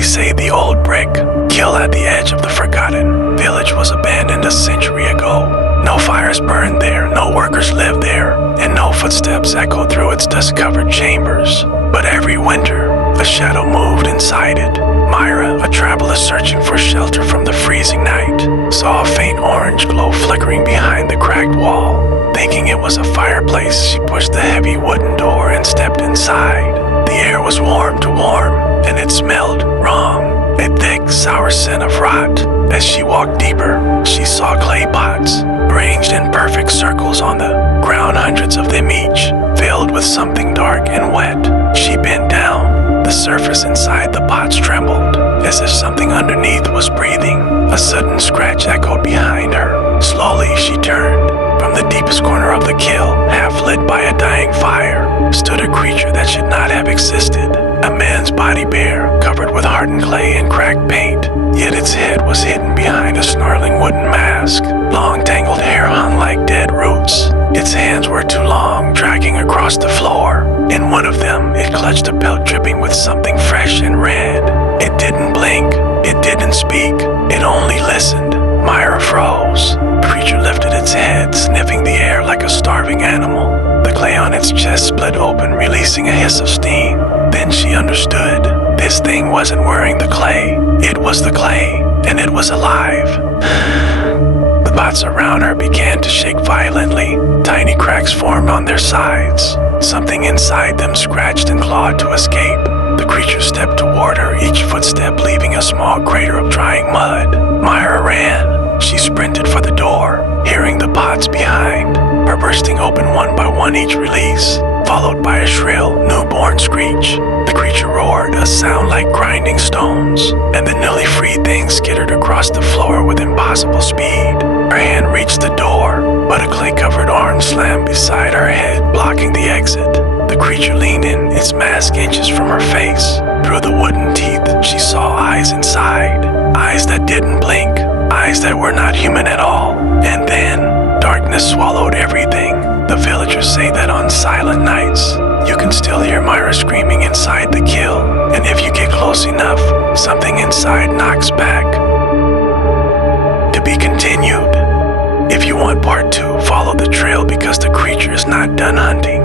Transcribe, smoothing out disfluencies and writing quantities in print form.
They say the old brick kill at the edge of the forgotten village was abandoned a century ago. No fires burned there, no workers lived there, and no footsteps echoed through its dust-covered chambers. But every winter, a shadow moved inside it. Myra, a traveler searching for shelter from the freezing night, saw a faint orange glow flickering behind the cracked wall. Thinking it was a fireplace, she pushed the heavy wooden door and stepped inside. The air was warm to warm, and it smelled wrong, a thick, sour scent of rot. As she walked deeper, she saw clay pots, arranged in perfect circles on the ground, hundreds of them each, filled with something dark and wet. She bent down. The surface inside the pots trembled, as if something underneath was breathing. A sudden scratch echoed behind her. Slowly she turned. From the deepest corner of the kiln, half lit by a dying fire, stood a creature that should not have existed. A man's body bare, covered with hardened clay and cracked paint, yet its head was hidden behind a snarling wooden mask. Long tangled hair hung like dead roots. Its hands were too long, dragging across the floor. In one of them, it clutched a belt dripping with something fresh and red. It didn't blink, it didn't speak, it only listened. Myra froze. The creature lifted its head, sniffing the air like a starving animal. The clay on its chest split open, releasing a hiss of steam. Then she understood. This thing wasn't wearing the clay. It was the clay, and it was alive. The pots around her began to shake violently. Tiny cracks formed on their sides. Something inside them scratched and clawed to escape. The creature stepped toward her, each footstep leaving a small crater of drying mud. Myra ran. She sprinted for the door, hearing the pots behind her bursting open one by one each release, followed by a shrill, newborn screech. The creature roared, a sound like grinding stones, and the newly freed thing skittered across the floor with impossible speed. Her hand reached the door, but a clay-covered arm slammed beside her head, blocking the exit. The creature leaned in, its mask inches from her face. Through the wooden teeth, she saw eyes inside, eyes that didn't blink, eyes that were not human at all. And then, darkness swallowed everything. The villagers say that on silent nights, you can still hear Myra screaming inside the kiln, and if you get close enough, something inside knocks back. To be continued. If you want part 2, follow the trail because the creature is not done hunting.